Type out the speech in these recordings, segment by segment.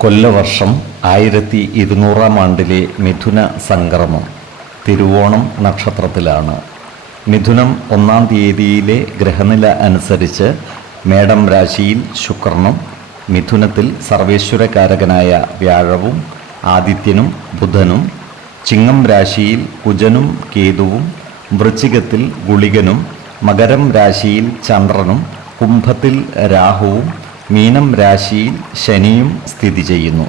കൊല്ലവർഷം ആയിരത്തി ഇരുന്നൂറാം ആണ്ടിലെ മിഥുന സംക്രമം തിരുവോണം നക്ഷത്രത്തിലാണ്. മിഥുനം ഒന്നാം തീയതിയിലെ ഗ്രഹനില അനുസരിച്ച് മേടം രാശിയിൽ ശുക്രനും മിഥുനത്തിൽ സർവേശ്വരകാരകനായ വ്യാഴവും ആദിത്യനും ബുധനും ചിങ്ങം രാശിയിൽ കുജനും കേതുവും വൃശ്ചികത്തിൽ ഗുളികനും മകരം രാശിയിൽ ചന്ദ്രനും കുംഭത്തിൽ രാഹുവും മീനം രാശിയിൽ ശനിയും സ്ഥിതി ചെയ്യുന്നു.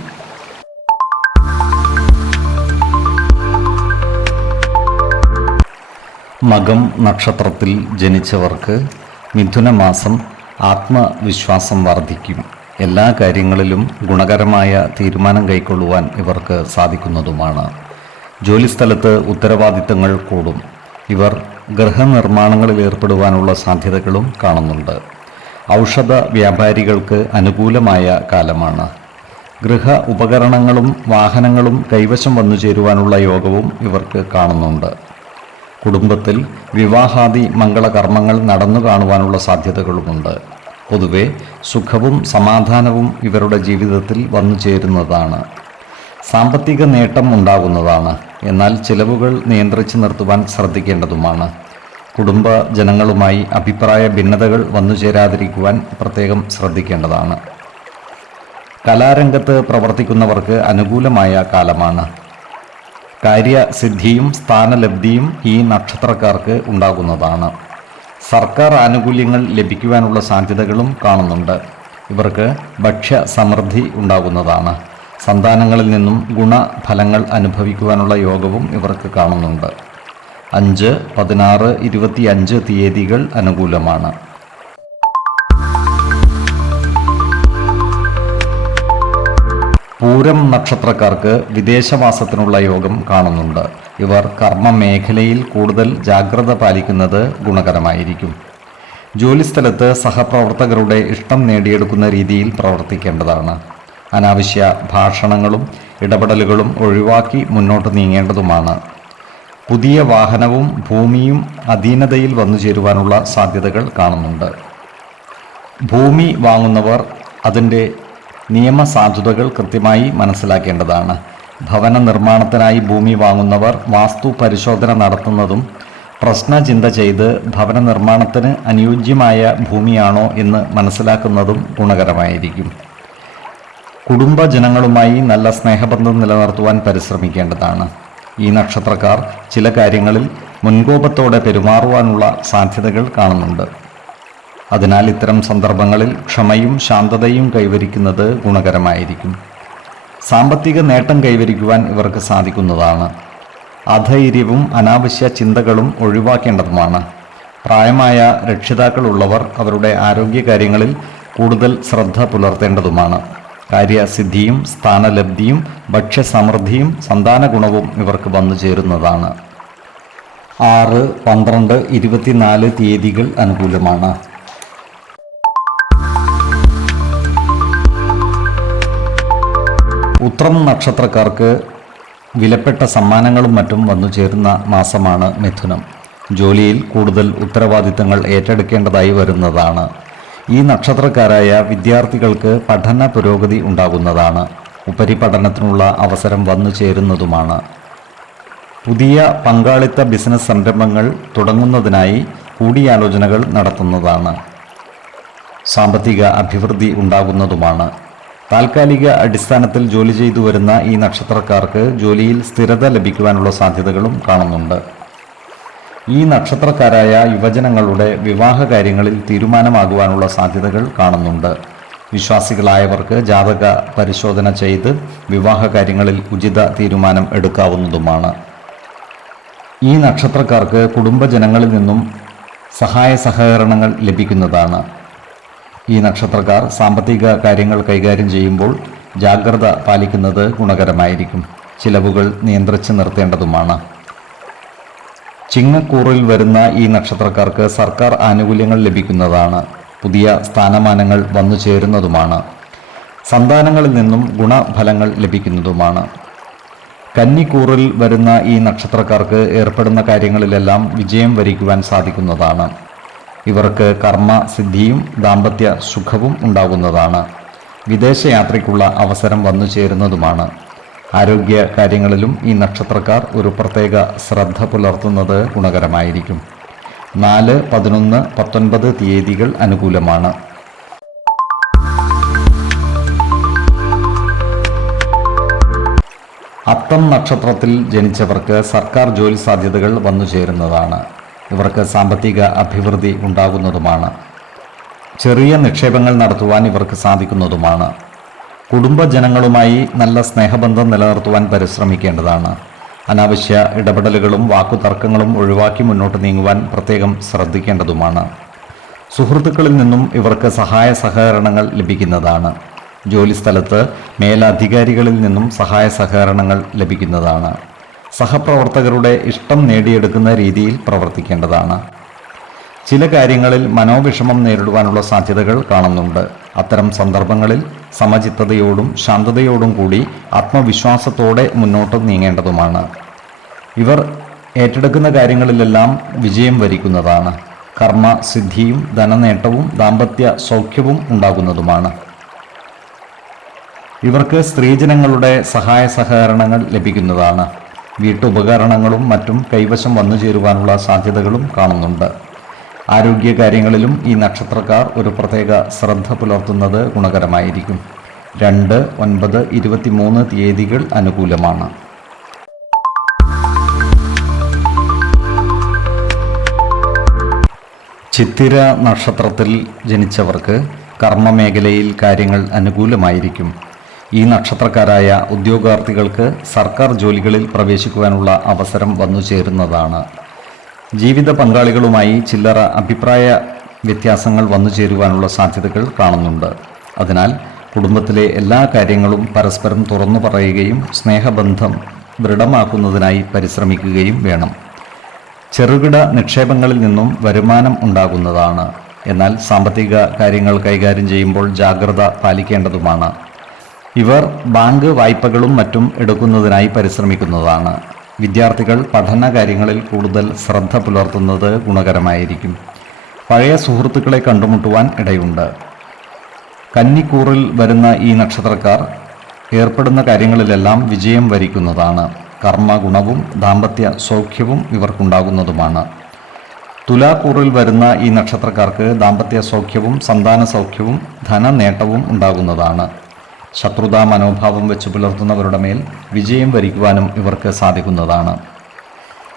മകം നക്ഷത്രത്തിൽ ജനിച്ചവർക്ക് മിഥുനമാസം ആത്മവിശ്വാസം വർദ്ധിക്കും. എല്ലാ കാര്യങ്ങളിലും ഗുണകരമായ തീരുമാനം കൈക്കൊള്ളുവാൻ ഇവർക്ക് സാധിക്കുന്നതുമാണ്. ജോലിസ്ഥലത്ത് ഉത്തരവാദിത്തങ്ങൾ കൂടും. ഇവർ ഗൃഹനിർമ്മാണങ്ങളിൽ ഏർപ്പെടുവാനുള്ള സാധ്യതകളും കാണുന്നുണ്ട്. ഔഷധ വ്യാപാരികൾക്ക് അനുകൂലമായ കാലമാണ്. ഗൃഹ ഉപകരണങ്ങളും വാഹനങ്ങളും കൈവശം വന്നു ചേരുവാനുള്ള യോഗവും ഇവർക്ക് കാണുന്നുണ്ട്. കുടുംബത്തിൽ വിവാഹാദി മംഗളകർമ്മങ്ങൾ നടന്നു കാണുവാനുള്ള സാധ്യതകളുമുണ്ട്. പൊതുവെ സുഖവും സമാധാനവും ഇവരുടെ ജീവിതത്തിൽ വന്നു ചേരുന്നതാണ്. സാമ്പത്തിക നേട്ടം ഉണ്ടാകുന്നതാണ്. എന്നാൽ ചിലവുകൾ നിയന്ത്രിച്ചു നിർത്തുവാൻ ശ്രദ്ധിക്കേണ്ടതുമാണ്. കുടുംബ ജനങ്ങളുമായി അഭിപ്രായ ഭിന്നതകൾ വന്നു ചേരാതിരിക്കുവാൻ പ്രത്യേകം ശ്രദ്ധിക്കേണ്ടതാണ്. കലാരംഗത്ത് പ്രവർത്തിക്കുന്നവർക്ക് അനുകൂലമായ കാലമാണ്. കാര്യസിദ്ധിയും സ്ഥാനലബ്ധിയും ഈ നക്ഷത്രക്കാർക്ക് ഉണ്ടാകുന്നതാണ്. സർക്കാർ ആനുകൂല്യങ്ങൾ ലഭിക്കുവാനുള്ള സാധ്യതകളും കാണുന്നുണ്ട്. ഇവർക്ക് ഭക്ഷ്യ സമൃദ്ധി ഉണ്ടാകുന്നതാണ്. സന്താനങ്ങളിൽ നിന്നും ഗുണഫലങ്ങൾ അനുഭവിക്കുവാനുള്ള യോഗവും ഇവർക്ക് കാണുന്നുണ്ട്. അഞ്ച് പതിനാറ് ഇരുപത്തി അഞ്ച് തീയതികൾ അനുകൂലമാണ്. പൂരം നക്ഷത്രക്കാർക്ക് വിദേശവാസത്തിനുള്ള യോഗം കാണുന്നുണ്ട്. ഇവർ കർമ്മ മേഖലയിൽ കൂടുതൽ ജാഗ്രത പാലിക്കുന്നത് ഗുണകരമായിരിക്കും. ജോലിസ്ഥലത്ത് സഹപ്രവർത്തകരുടെ ഇഷ്ടം നേടിയെടുക്കുന്ന രീതിയിൽ പ്രവർത്തിക്കേണ്ടതാണ്. അനാവശ്യ ഭാഷണങ്ങളും ഇടപെടലുകളും ഒഴിവാക്കി മുന്നോട്ട് നീങ്ങേണ്ടതുമാണ്. പുതിയ വാഹനവും ഭൂമിയും അധീനതയിൽ വന്നു ചേരുവാനുള്ള സാധ്യതകൾ കാണുന്നുണ്ട്. ഭൂമി വാങ്ങുന്നവർ അതിന്റെ നിയമസാധുതകൾ കൃത്യമായി മനസ്സിലാക്കേണ്ടതാണ്. ഭവന നിർമ്മാണത്തിനായി ഭൂമി വാങ്ങുന്നവർ വാസ്തു പരിശോധന നടത്തുന്നതും പ്രശ്നചിന്ത ചെയ്ത് ഭവന നിർമ്മാണത്തിന് അനുയോജ്യമായ ഭൂമിയാണോ എന്ന് മനസ്സിലാക്കുന്നതും ഗുണകരമായിരിക്കും. കുടുംബജനങ്ങളുമായി നല്ല സ്നേഹബന്ധം നിലനിർത്തുവാൻ പരിശ്രമിക്കേണ്ടതാണ്. ഈ നക്ഷത്രക്കാർ ചില കാര്യങ്ങളിൽ മുൻകോപത്തോടെ പെരുമാറുവാനുള്ള സാധ്യതകൾ കാണുന്നുണ്ട്. അതിനാൽ ഇത്തരം സന്ദർഭങ്ങളിൽ ക്ഷമയും ശാന്തതയും കൈവരിക്കുന്നത് ഗുണകരമായിരിക്കും. സാമ്പത്തിക നേട്ടം കൈവരിക്കുവാൻ ഇവർക്ക് സാധിക്കുന്നതാണ്. അധൈര്യവും അനാവശ്യ ചിന്തകളും ഒഴിവാക്കേണ്ടതുമാണ്. പ്രായമായ രക്ഷിതാക്കളുള്ളവർ അവരുടെ ആരോഗ്യകാര്യങ്ങളിൽ കൂടുതൽ ശ്രദ്ധ പുലർത്തേണ്ടതുമാണ്. കാര്യസിദ്ധിയും സ്ഥാനലബ്ധിയും ഭക്ഷ്യസമൃദ്ധിയും സന്താന ഗുണവും ഇവർക്ക് വന്നു ചേരുന്നതാണ്. ആറ് പന്ത്രണ്ട് ഇരുപത്തിനാല് തീയതികൾ അനുകൂലമാണ്. ഉത്രം നക്ഷത്രക്കാർക്ക് വിലപ്പെട്ട സമ്മാനങ്ങളും മറ്റും വന്നു ചേരുന്ന മാസമാണ് മിഥുനം. ജോലിയിൽ കൂടുതൽ ഉത്തരവാദിത്തങ്ങൾ ഏറ്റെടുക്കേണ്ടതായി വരുന്നതാണ്. ഈ നക്ഷത്രക്കാരായ വിദ്യാർത്ഥികൾക്ക് പഠന പുരോഗതി ഉണ്ടാകുന്നതാണ്. ഉപരിപഠനത്തിനുള്ള അവസരം വന്നു ചേരുന്നതുമാണ്. പുതിയ പങ്കാളിത്ത ബിസിനസ് സംരംഭങ്ങൾ തുടങ്ങുന്നതിനായി കൂടിയാലോചനകൾ നടത്തുന്നതാണ്. സാമ്പത്തിക അഭിവൃദ്ധി ഉണ്ടാകുന്നതുമാണ്. താൽക്കാലിക അടിസ്ഥാനത്തിൽ ജോലി ചെയ്തു വരുന്ന ഈ നക്ഷത്രക്കാർക്ക് ജോലിയിൽ സ്ഥിരത ലഭിക്കുവാനുള്ള സാധ്യതകളും കാണുന്നുണ്ട്. ഈ നക്ഷത്രക്കാരായ യുവജനങ്ങളുടെ വിവാഹ കാര്യങ്ങളിൽ തീരുമാനമാകുവാനുള്ള സാധ്യതകൾ കാണുന്നുണ്ട്. വിശ്വാസികളായവർക്ക് ജാതക പരിശോധന ചെയ്ത് വിവാഹ കാര്യങ്ങളിൽ ഉചിത തീരുമാനം എടുക്കാവുന്നതുമാണ്. ഈ നക്ഷത്രക്കാർക്ക് കുടുംബജനങ്ങളിൽ നിന്നും സഹായ സഹകരണങ്ങൾ ലഭിക്കുന്നതാണ്. ഈ നക്ഷത്രക്കാർ സാമ്പത്തിക കാര്യങ്ങൾ കൈകാര്യം ചെയ്യുമ്പോൾ ജാഗ്രത പാലിക്കുന്നത് ഗുണകരമായിരിക്കും. ചിലവുകൾ നിയന്ത്രിച്ച് നിർത്തേണ്ടതുമാണ്. ചിങ്ങക്കൂറിൽ വരുന്ന ഈ നക്ഷത്രക്കാർക്ക് സർക്കാർ ആനുകൂല്യങ്ങൾ ലഭിക്കുന്നതാണ്. പുതിയ സ്ഥാനമാനങ്ങൾ വന്നു ചേരുന്നതുമാണ്. സന്താനങ്ങളിൽ നിന്നും ഗുണഫലങ്ങൾ ലഭിക്കുന്നതുമാണ്. കന്നിക്കൂറിൽ വരുന്ന ഈ നക്ഷത്രക്കാർക്ക് ഏർപ്പെടുന്ന കാര്യങ്ങളിലെല്ലാം വിജയം വരിക്കുവാൻ സാധിക്കുന്നതാണ്. ഇവർക്ക് കർമ്മ സിദ്ധിയും ദാമ്പത്യ സുഖവും ഉണ്ടാകുന്നതാണ്. വിദേശയാത്രയ്ക്കുള്ള അവസരം വന്നു ചേരുന്നതുമാണ്. ആരോഗ്യ കാര്യങ്ങളിലും ഈ നക്ഷത്രക്കാർ ഒരു പ്രത്യേക ശ്രദ്ധ പുലർത്തുന്നത് ഗുണകരമായിരിക്കും. നാല് പതിനൊന്ന് പത്തൊൻപത് തീയതികൾ അനുകൂലമാണ്. അത്തം നക്ഷത്രത്തിൽ ജനിച്ചവർക്ക് സർക്കാർ ജോലി സാധ്യതകൾ വന്നു ചേരുന്നതാണ്. ഇവർക്ക് സാമ്പത്തിക അഭിവൃദ്ധി ഉണ്ടാകുന്നതുമാണ്. ചെറിയ നിക്ഷേപങ്ങൾ നടത്തുവാൻ ഇവർക്ക് സാധിക്കുന്നതുമാണ്. കുടുംബജനങ്ങളുമായി നല്ല സ്നേഹബന്ധം നിലനിർത്തുവാൻ പരിശ്രമിക്കേണ്ടതാണ്. അനാവശ്യ ഇടപെടലുകളും വാക്കുതർക്കങ്ങളും ഒഴിവാക്കി മുന്നോട്ട് നീങ്ങുവാൻ പ്രത്യേകം ശ്രദ്ധിക്കേണ്ടതുമാണ്. സുഹൃത്തുക്കളിൽ നിന്നും ഇവർക്ക് സഹായ സഹകരണങ്ങൾ ലഭിക്കുന്നതാണ്. ജോലിസ്ഥലത്ത് മേലധികാരികളിൽ നിന്നും സഹായ സഹകരണങ്ങൾ ലഭിക്കുന്നതാണ്. സഹപ്രവർത്തകരുടെ ഇഷ്ടം നേടിയെടുക്കുന്ന രീതിയിൽ പ്രവർത്തിക്കേണ്ടതാണ്. ചില കാര്യങ്ങളിൽ മനോവിഷമം നേരിടുവാനുള്ള സാധ്യതകൾ കാണുന്നുണ്ട്. അത്തരം സന്ദർഭങ്ങളിൽ സമചിത്തതയോടും ശാന്തതയോടും കൂടി ആത്മവിശ്വാസത്തോടെ മുന്നോട്ട് നീങ്ങേണ്ടതുമാണ്. ഇവർ ഏറ്റെടുക്കുന്ന കാര്യങ്ങളിലെല്ലാം വിജയം വരിക്കുന്നതാണ്. കർമ്മ സിദ്ധിയും ധനനേട്ടവും ദാമ്പത്യ സൗഖ്യവും ഉണ്ടാകുന്നതുമാണ്. ഇവർക്ക് സ്ത്രീജനങ്ങളുടെ സഹായ സഹകരണങ്ങൾ ലഭിക്കുന്നതാണ്. വീട്ടുപകരണങ്ങളും മറ്റും കൈവശം വന്നു ചേരുവാനുള്ള സാധ്യതകളും കാണുന്നുണ്ട്. ആരോഗ്യ കാര്യങ്ങളിലും ഈ നക്ഷത്രക്കാർ ഒരു പ്രത്യേക ശ്രദ്ധ പുലർത്തുന്നത് ഗുണകരമായിരിക്കും. രണ്ട് ഒൻപത് ഇരുപത്തിമൂന്ന് തീയതികൾ അനുകൂലമാണ്. ചിത്തിര നക്ഷത്രത്തിൽ ജനിച്ചവർക്ക് കർമ്മമേഖലയിൽ കാര്യങ്ങൾ അനുകൂലമായിരിക്കും. ഈ നക്ഷത്രക്കാരായ ഉദ്യോഗാർത്ഥികൾക്ക് സർക്കാർ ജോലികളിൽ പ്രവേശിക്കുവാനുള്ള അവസരം വന്നു ചേരുന്നതാണ് ജീവിത പങ്കാളികളുമായി ചില്ലറ അഭിപ്രായ വ്യത്യാസങ്ങൾ വന്നു ചേരുവാനുള്ള സാധ്യതകൾ കാണുന്നുണ്ട്. അതിനാൽ കുടുംബത്തിലെ എല്ലാ കാര്യങ്ങളും പരസ്പരം തുറന്നു പറയുകയും സ്നേഹബന്ധം ദൃഢമാക്കുന്നതിനായി പരിശ്രമിക്കുകയും വേണം. ചെറുകിട നിക്ഷേപങ്ങളിൽ നിന്നും വരുമാനം ഉണ്ടാകുന്നതാണ്. എന്നാൽ സാമ്പത്തിക കാര്യങ്ങൾ കൈകാര്യം ചെയ്യുമ്പോൾ ജാഗ്രത പാലിക്കേണ്ടതുമാണ്. ഇവർ ബാങ്ക് വായ്പകളും മറ്റും എടുക്കുന്നതിനായി പരിശ്രമിക്കുന്നതാണ്. വിദ്യാർത്ഥികൾ പഠന കാര്യങ്ങളിൽ കൂടുതൽ ശ്രദ്ധ പുലർത്തുന്നത് ഗുണകരമായിരിക്കും. പഴയ സുഹൃത്തുക്കളെ കണ്ടുമുട്ടുവാൻ ഇടയുണ്ട്. കന്നിക്കൂറിൽ വരുന്ന ഈ നക്ഷത്രക്കാർ ഏർപ്പെടുന്ന കാര്യങ്ങളിലെല്ലാം വിജയം വരിക്കുന്നതാണ്. കർമ്മഗുണവും ദാമ്പത്യ സൗഖ്യവും ഇവർക്കുണ്ടാകുന്നതുമാണ്. തുലാക്കൂറിൽ വരുന്ന ഈ നക്ഷത്രക്കാർക്ക് ദാമ്പത്യ സൗഖ്യവും സന്താന സൗഖ്യവും ധനനേട്ടവും ഉണ്ടാകുന്നതാണ്. ശത്രുതാ മനോഭാവം വെച്ച് പുലർത്തുന്നവരുടെ മേൽ വിജയം വരിക്കുവാനും ഇവർക്ക് സാധിക്കുന്നതാണ്.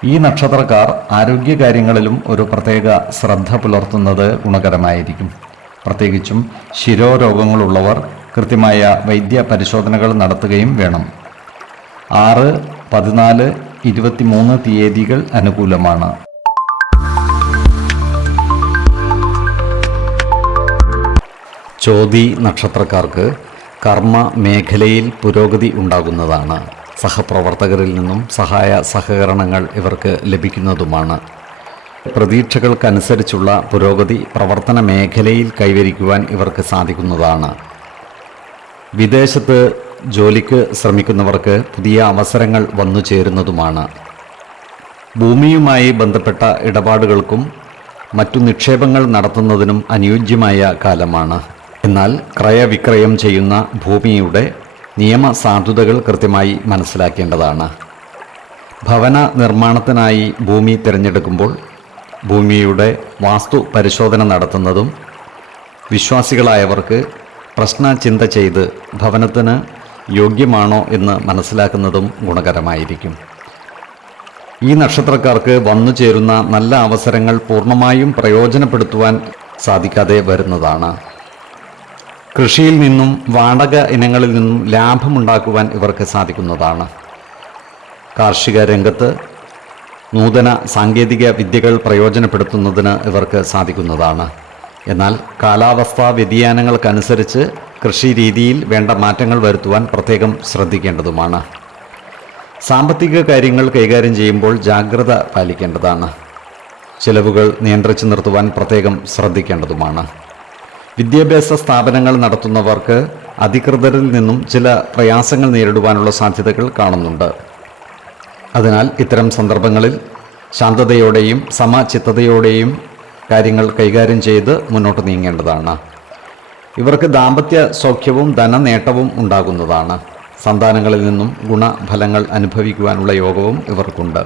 ഈ നക്ഷത്രക്കാർ ആരോഗ്യകാര്യങ്ങളിലും ഒരു പ്രത്യേക ശ്രദ്ധ പുലർത്തുന്നത് ഗുണകരമായിരിക്കും. പ്രത്യേകിച്ചും ശിരോരോഗങ്ങളുള്ളവർ കൃത്യമായ വൈദ്യ പരിശോധനകൾ നടത്തുകയും വേണം. ആറ് പതിനാല് ഇരുപത്തിമൂന്ന് തീയതികൾ അനുകൂലമാണ്. ചോതി നക്ഷത്രക്കാർക്ക് കർമ്മ മേഖലയിൽ പുരോഗതി ഉണ്ടാകുന്നതാണ്. സഹപ്രവർത്തകരിൽ നിന്നും സഹായ സഹകരണങ്ങൾ ഇവർക്ക് ലഭിക്കുന്നതുമാണ്. പ്രതീക്ഷകൾക്കനുസരിച്ചുള്ള പുരോഗതി പ്രവർത്തന മേഖലയിൽ കൈവരിക്കുവാൻ ഇവർക്ക് സാധിക്കുന്നതാണ്. വിദേശത്ത് ജോലിക്ക് ശ്രമിക്കുന്നവർക്ക് പുതിയ അവസരങ്ങൾ വന്നു ചേരുന്നതുമാണ്. ഭൂമിയുമായി ബന്ധപ്പെട്ട ഇടപാടുകൾക്കും മറ്റു നിക്ഷേപങ്ങൾ നടത്തുന്നതിനും അനുയോജ്യമായ കാലമാണ്. എന്നാൽ ക്രയവിക്രയം ചെയ്യുന്ന ഭൂമിയുടെ നിയമസാധുതകൾ കൃത്യമായി മനസ്സിലാക്കേണ്ടതാണ്. ഭവന നിർമ്മാണത്തിനായി ഭൂമി തിരഞ്ഞെടുക്കുമ്പോൾ ഭൂമിയുടെ വാസ്തു പരിശോധന നടത്തുന്നതും വിശ്വാസികളായവർക്ക് പ്രശ്ന ചിന്ത ചെയ്ത് ഭവനത്തിന് യോഗ്യമാണോ എന്ന് മനസ്സിലാക്കുന്നതും ഗുണകരമായിരിക്കും. ഈ നക്ഷത്രക്കാർക്ക് വന്നു ചേരുന്ന നല്ല അവസരങ്ങൾ പൂർണമായും പ്രയോജനപ്പെടുത്തുവാൻ സാധിക്കാതെ വരുന്നതാണ്. കൃഷിയിൽ നിന്നും വാടക ഇനങ്ങളിൽ നിന്നും ലാഭമുണ്ടാക്കുവാൻ ഇവർക്ക് സാധിക്കുന്നതാണ്. കാർഷിക രംഗത്ത് നൂതന സാങ്കേതിക വിദ്യകൾ പ്രയോജനപ്പെടുത്തുന്നതിന് ഇവർക്ക് സാധിക്കുന്നതാണ്. എന്നാൽ കാലാവസ്ഥാ വ്യതിയാനങ്ങൾക്കനുസരിച്ച് കൃഷി രീതിയിൽ വേണ്ട മാറ്റങ്ങൾ വരുത്തുവാൻ പ്രത്യേകം ശ്രദ്ധിക്കേണ്ടതുമാണ്. സാമ്പത്തിക കാര്യങ്ങൾ കൈകാര്യം ചെയ്യുമ്പോൾ ജാഗ്രത പാലിക്കേണ്ടതാണ്. ചിലവുകൾ നിയന്ത്രിച്ചു നിർത്തുവാൻ പ്രത്യേകം ശ്രദ്ധിക്കേണ്ടതുമാണ്. വിദ്യാഭ്യാസ സ്ഥാപനങ്ങൾ നടത്തുന്നവർക്ക് അധികൃതരിൽ നിന്നും ചില പ്രയാസങ്ങൾ നേരിടുവാനുള്ള സാധ്യതകൾ കാണുന്നുണ്ട്. അതിനാൽ ഇത്തരം സന്ദർഭങ്ങളിൽ ശാന്തതയോടെയും സമചിത്തതയോടെയും കാര്യങ്ങൾ കൈകാര്യം ചെയ്ത് മുന്നോട്ട് നീങ്ങേണ്ടതാണ്. ഇവർക്ക് ദാമ്പത്യ സൗഖ്യവും ധനനേട്ടവും ഉണ്ടാകുന്നതാണ്. സന്താനങ്ങളിൽ നിന്നും ഗുണഫലങ്ങൾ അനുഭവിക്കുവാനുള്ള യോഗവും ഇവർക്കുണ്ട്.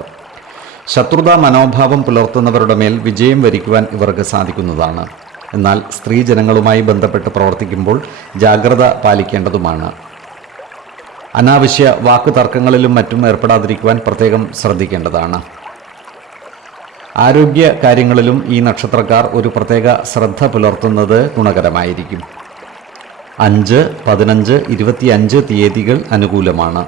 ശത്രുതാ മനോഭാവം പുലർത്തുന്നവരുടെ മേൽ വിജയം വരിക്കുവാൻ ഇവർക്ക് സാധിക്കുന്നതാണ്. എന്നാൽ സ്ത്രീജനങ്ങളുമായി ബന്ധപ്പെട്ട് പ്രവർത്തിക്കുമ്പോൾ ജാഗ്രത പാലിക്കേണ്ടതുമാണ്. അനാവശ്യ വാക്കുതർക്കങ്ങളിലും മറ്റും ഏർപ്പെടാതിരിക്കുവാൻ പ്രത്യേകം ശ്രദ്ധിക്കേണ്ടതാണ്. ആരോഗ്യ കാര്യങ്ങളിലും ഈ നക്ഷത്രക്കാർ ഒരു പ്രത്യേക ശ്രദ്ധ പുലർത്തുന്നത് ഗുണകരമായിരിക്കും. അഞ്ച് പതിനഞ്ച് ഇരുപത്തിയഞ്ച് തീയതികൾ അനുകൂലമാണ്.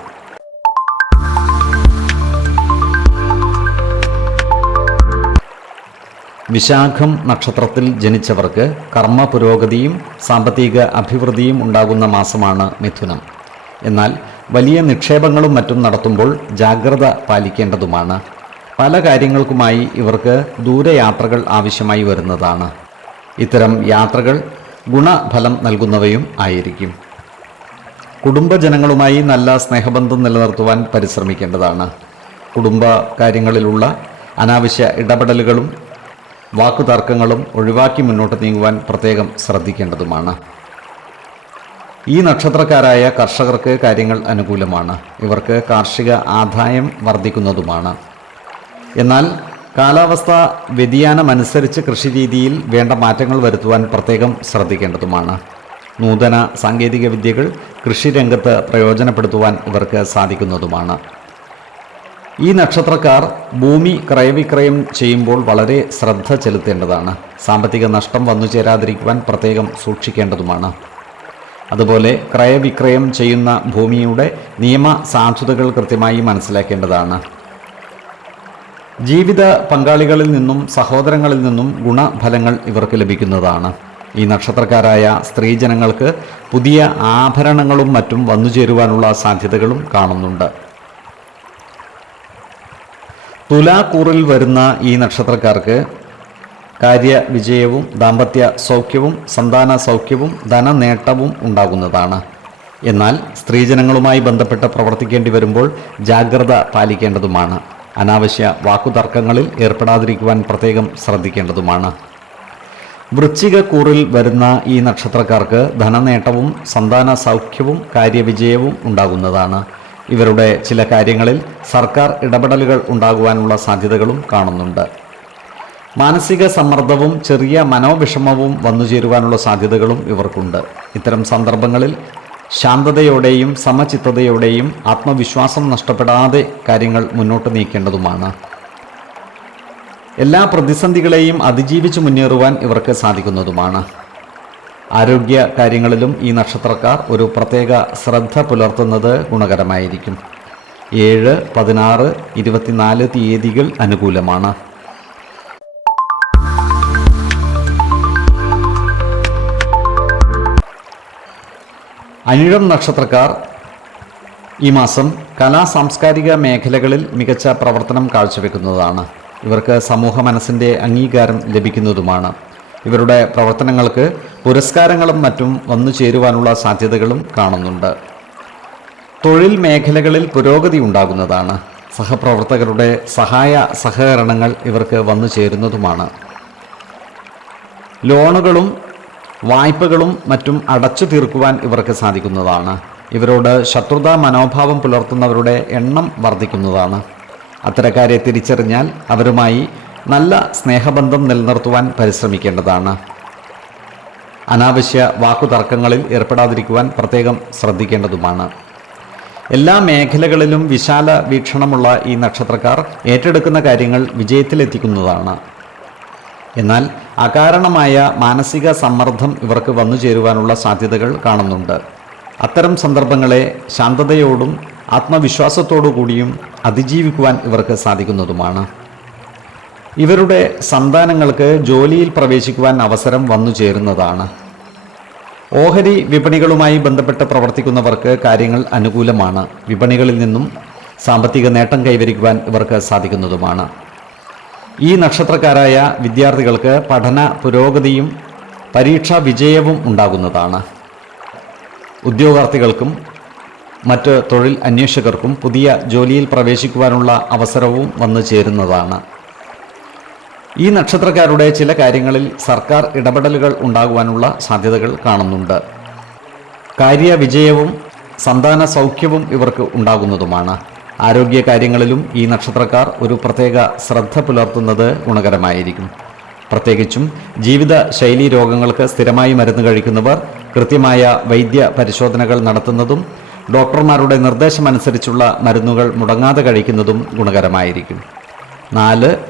വിശാഖം നക്ഷത്രത്തിൽ ജനിച്ചവർക്ക് കർമ്മ പുരോഗതിയും സാമ്പത്തിക അഭിവൃദ്ധിയും ഉണ്ടാകുന്ന മാസമാണ് മിഥുനം. എന്നാൽ വലിയ നിക്ഷേപങ്ങളും മറ്റും നടത്തുമ്പോൾ ജാഗ്രത പാലിക്കേണ്ടതുമാണ്. പല കാര്യങ്ങൾക്കുമായി ഇവർക്ക് ദൂരയാത്രകൾ ആവശ്യമായി വരുന്നതാണ്. ഇത്തരം യാത്രകൾ ഗുണഫലം നൽകുന്നവയും ആയിരിക്കും. കുടുംബജനങ്ങളുമായി നല്ല സ്നേഹബന്ധം നിലനിർത്തുവാൻ പരിശ്രമിക്കേണ്ടതാണ്. കുടുംബ കാര്യങ്ങളിലുള്ള അനാവശ്യ ഇടപെടലുകളും വാക്കുതർക്കങ്ങളും ഒഴിവാക്കി മുന്നോട്ട് നീങ്ങുവാൻ പ്രത്യേകം ശ്രദ്ധിക്കേണ്ടതുമാണ്. ഈ നക്ഷത്രക്കാരായ കർഷകർക്ക് കാര്യങ്ങൾ അനുകൂലമാണ്. ഇവർക്ക് കാർഷിക ആദായം വർദ്ധിക്കുന്നതുമാണ്. എന്നാൽ കാലാവസ്ഥ വ്യതിയാനമനുസരിച്ച് കൃഷിരീതിയിൽ വേണ്ട മാറ്റങ്ങൾ വരുത്തുവാൻ പ്രത്യേകം ശ്രദ്ധിക്കേണ്ടതുമാണ്. നൂതന സാങ്കേതിക വിദ്യകൾ കൃഷിരംഗത്ത് പ്രയോജനപ്പെടുത്തുവാൻ ഇവർക്ക് സാധിക്കുന്നതുമാണ്. ഈ നക്ഷത്രക്കാർ ഭൂമി ക്രയവിക്രയം ചെയ്യുമ്പോൾ വളരെ ശ്രദ്ധ ചെലുത്തേണ്ടതാണ്. സാമ്പത്തിക നഷ്ടം വന്നു ചേരാതിരിക്കുവാൻ പ്രത്യേകം സൂക്ഷിക്കേണ്ടതുമാണ്. അതുപോലെ ക്രയവിക്രയം ചെയ്യുന്ന ഭൂമിയുടെ നിയമ സാധുതകൾ കൃത്യമായി മനസ്സിലാക്കേണ്ടതാണ്. ജീവിത പങ്കാളികളിൽ നിന്നും സഹോദരങ്ങളിൽ നിന്നും ഗുണഫലങ്ങൾ ഇവർക്ക് ലഭിക്കുന്നതാണ്. ഈ നക്ഷത്രക്കാരായ സ്ത്രീജനങ്ങൾക്ക് പുതിയ ആഭരണങ്ങളും മറ്റും വന്നുചേരുവാനുള്ള സാധ്യതകളും കാണുന്നുണ്ട്. തുലാക്കൂറിൽ വരുന്ന ഈ നക്ഷത്രക്കാർക്ക് കാര്യ വിജയവും ദാമ്പത്യ സൗഖ്യവും സന്താന സൗഖ്യവും ധനനേട്ടവും ഉണ്ടാകുന്നതാണ്. എന്നാൽ സ്ത്രീജനങ്ങളുമായി ബന്ധപ്പെട്ട് പ്രവർത്തിക്കേണ്ടി വരുമ്പോൾ ജാഗ്രത പാലിക്കേണ്ടതുമാണ്. അനാവശ്യ വാക്കുതർക്കങ്ങളിൽ ഏർപ്പെടാതിരിക്കുവാൻ പ്രത്യേകം ശ്രദ്ധിക്കേണ്ടതുമാണ്. വൃശ്ചിക കൂറിൽ വരുന്ന ഈ നക്ഷത്രക്കാർക്ക് ധനനേട്ടവും സന്താന സൗഖ്യവും കാര്യവിജയവും ഉണ്ടാകുന്നതാണ്. ഇവരുടെ ചില കാര്യങ്ങളിൽ സർക്കാർ ഇടപെടലുകൾ ഉണ്ടാകുവാനുള്ള സാധ്യതകളും കാണുന്നുണ്ട്. മാനസിക സമ്മർദ്ദവും ചെറിയ മനോവിഷമവും വന്നുചേരുവാനുള്ള സാധ്യതകളും ഇവർക്കുണ്ട്. ഇത്തരം സന്ദർഭങ്ങളിൽ ശാന്തതയോടെയും സമചിത്തതയോടെയും ആത്മവിശ്വാസം നഷ്ടപ്പെടാതെ കാര്യങ്ങൾ മുന്നോട്ട് നീക്കേണ്ടതുമാണ്. എല്ലാ പ്രതിസന്ധികളെയും അതിജീവിച്ച് മുന്നേറുവാൻ ഇവർക്ക് സാധിക്കുന്നതുമാണ്. ആരോഗ്യ കാര്യങ്ങളിലും ഈ നക്ഷത്രക്കാർ ഒരു പ്രത്യേക ശ്രദ്ധ പുലർത്തുന്നത് ഗുണകരമായിരിക്കും. ഏഴ് പതിനാറ് ഇരുപത്തിനാല് തീയതികൾ അനുകൂലമാണ്. അനിഴം നക്ഷത്രക്കാർ ഈ മാസം കലാ സാംസ്കാരിക മേഖലകളിൽ മികച്ച പ്രവർത്തനം കാഴ്ചവെക്കുന്നതാണ്. ഇവർക്ക് സമൂഹ മനസ്സിന്റെ അംഗീകാരം ലഭിക്കുന്നതുമാണ്. ഇവരുടെ പ്രവർത്തനങ്ങൾക്ക് പുരസ്കാരങ്ങളും മറ്റും വന്നു ചേരുവാനുള്ള സാധ്യതകളും കാണുന്നുണ്ട്. തൊഴിൽ മേഖലകളിൽ പുരോഗതി ഉണ്ടാകുന്നതാണ്. സഹപ്രവർത്തകരുടെ സഹായ സഹകരണങ്ങൾ ഇവർക്ക് വന്നു ചേരുന്നതുമാണ്. ലോണുകളും വായ്പകളും മറ്റും അടച്ചു തീർക്കുവാൻ ഇവർക്ക് സാധിക്കുന്നതാണ്. ഇവരോട് ശത്രുതാ മനോഭാവം പുലർത്തുന്നവരുടെ എണ്ണം വർദ്ധിക്കുന്നതാണ്. അത്തരക്കാരെ തിരിച്ചറിഞ്ഞാൽ അവരുമായി നല്ല സ്നേഹബന്ധം നിലനിർത്തുവാൻ പരിശ്രമിക്കേണ്ടതാണ്. അനാവശ്യ വാക്കുതർക്കങ്ങളിൽ ഏർപ്പെടാതിരിക്കുവാൻ പ്രത്യേകം ശ്രദ്ധിക്കേണ്ടതുമാണ്. എല്ലാ മേഖലകളിലും വിശാല വീക്ഷണമുള്ള ഈ നക്ഷത്രക്കാർ ഏറ്റെടുക്കുന്ന കാര്യങ്ങൾ വിജയത്തിലെത്തിക്കുന്നതാണ്. എന്നാൽ അകാരണമായ മാനസിക സമ്മർദ്ദം ഇവർക്ക് വന്നു ചേരുവാനുള്ള സാധ്യതകൾ കാണുന്നുണ്ട്. അത്തരം സന്ദർഭങ്ങളെ ശാന്തതയോടും ആത്മവിശ്വാസത്തോടു കൂടിയും അതിജീവിക്കുവാൻ ഇവർക്ക് സാധിക്കുന്നതുമാണ്. ഇവരുടെ സന്താനങ്ങൾക്ക് ജോലിയിൽ പ്രവേശിക്കുവാൻ അവസരം വന്നു ചേരുന്നതാണ്. ഓഹരി വിപണികളുമായി ബന്ധപ്പെട്ട് പ്രവർത്തിക്കുന്നവർക്ക് കാര്യങ്ങൾ അനുകൂലമാണ്. വിപണികളിൽ നിന്നും സാമ്പത്തിക നേട്ടം കൈവരിക്കുവാൻ ഇവർക്ക് സാധിക്കുന്നതുമാണ്. ഈ നക്ഷത്രക്കാരായ വിദ്യാർത്ഥികൾക്ക് പഠന പുരോഗതിയും പരീക്ഷാ വിജയവും ഉണ്ടാകുന്നതാണ്. ഉദ്യോഗാർത്ഥികൾക്കും മറ്റ് തൊഴിൽ അന്വേഷകർക്കും പുതിയ ജോലിയിൽ പ്രവേശിക്കുവാനുള്ള അവസരവും വന്നു ചേരുന്നതാണ്. ഈ നക്ഷത്രക്കാരുടെ ചില കാര്യങ്ങളിൽ സർക്കാർ ഇടപെടലുകൾ ഉണ്ടാകുവാനുള്ള സാധ്യതകൾ കാണുന്നുണ്ട്. കാര്യവിജയവും സന്താന സൗഖ്യവും ഇവർക്ക് ഉണ്ടാകുന്നതുമാണ്. ആരോഗ്യ കാര്യങ്ങളിലും ഈ നക്ഷത്രക്കാർ ഒരു പ്രത്യേക ശ്രദ്ധ പുലർത്തുന്നത് ഗുണകരമായിരിക്കും. പ്രത്യേകിച്ചും ജീവിത ശൈലി രോഗങ്ങൾക്ക് സ്ഥിരമായി മരുന്ന് കഴിക്കുന്നവർ കൃത്യമായ വൈദ്യ പരിശോധനകൾ നടത്തുന്നതും ഡോക്ടർമാരുടെ നിർദ്ദേശമനുസരിച്ചുള്ള മരുന്നുകൾ മുടങ്ങാതെ കഴിക്കുന്നതും ഗുണകരമായിരിക്കും. നാല്